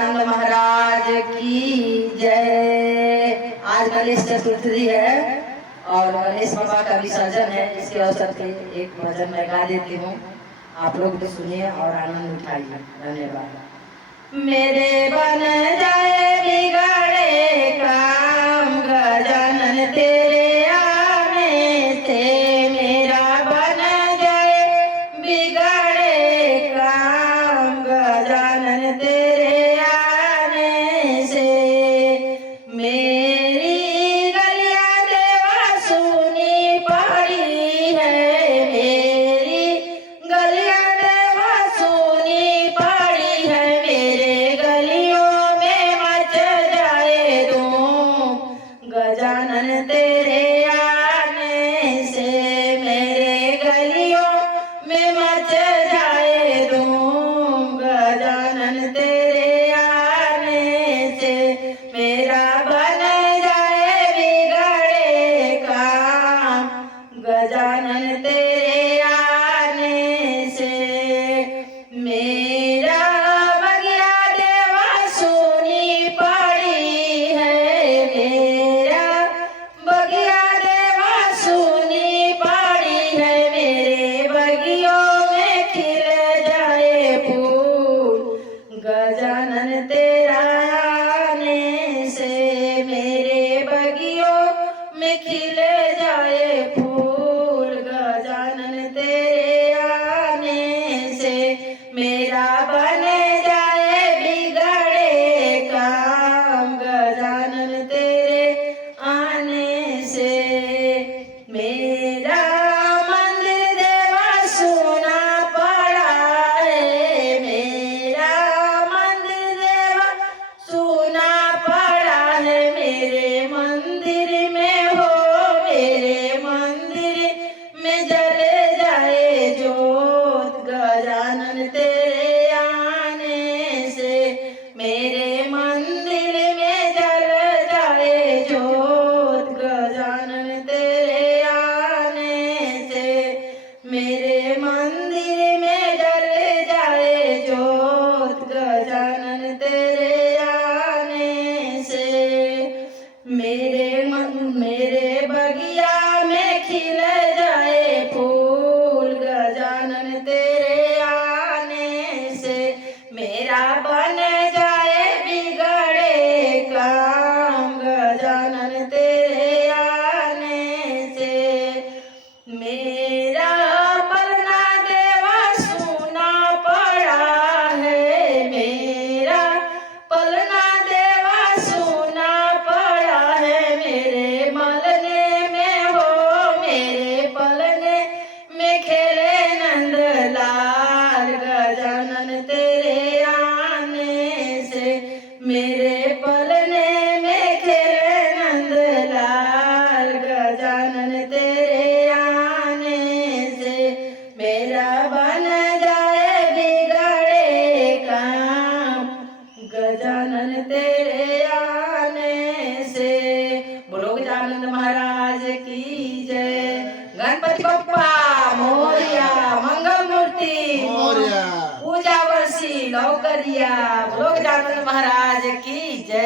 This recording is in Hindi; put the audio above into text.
गजानंद महाराज की जय। आज गणेश चतुर्थी है और गणेश बाबा का विसर्जन है। इसके अवसर पे एक भजन मैं गा देती हूँ, आप लोग भी सुनिए और आनंद उठाइए। धन्यवाद। मेरे बन जाए बिगड़े काम गजानन तेरे आने से, मेरा बन जाए बिगड़े काम गजानन तेरे आने से। मेरी गलियां देवा सुनी पड़ी है, मेरी गलियां देवा सुनी पड़ी है। मेरे गलियों में मच जाए धूम गजानन तेरे आने से, मेरे गलियों में मच जाए धूम गजानन तेरे आने से। मेरा बन जाए बिगड़े काम गजानन तेरे आने से। मेरा बगिया देवा सुनी पड़ी है, मेरा बगिया देवा सुनी पड़ी है। मेरे बगियों में खिल जाए फूल गजानन तेरा आने से, मेरे बगियों में खिल जाए फूल गजानन तेरे आने से। मेरा बन जाए बिगड़े काम गजानन तेरे आने से। मेरा मंदिर देवा सुना पड़ा है, मेरा मंदिर देवा सुना पड़ा है। मेरे मंदिर में हो, मेरे मंदिर में जल जाए जोत गजानन तेरे आने से। मेरे मंदिर में जल जाए जोत गजानन तेरे आने से। मेरे मंदिर में जल जाए जोत गजानन तेरे आने से। मेरे बगिया में खिल जाए फूल गजानन तेरे आने से। मेरा बन जाए बिगड़े काम गजानन तेरे आने से। मेरा पलना देवा सुना पड़ा है, मेरा पलना देवा सुना पड़ा है। मेरे मलने में हो, मेरे पलने में खेले नंद लाल गजानन तेरे आने से। मेरे पलने में खेले नंद लाल गजानन तेरे आने से। मेरा बन जाए बिगड़े काम गजानन तेरे आने से। बोलो गजानन महाराज की जय। गणपति बप्पा मोरया, मंगल मूर्ति मोरया, पूजा वर्षी लौकरिया। बोलो गजानन महाराज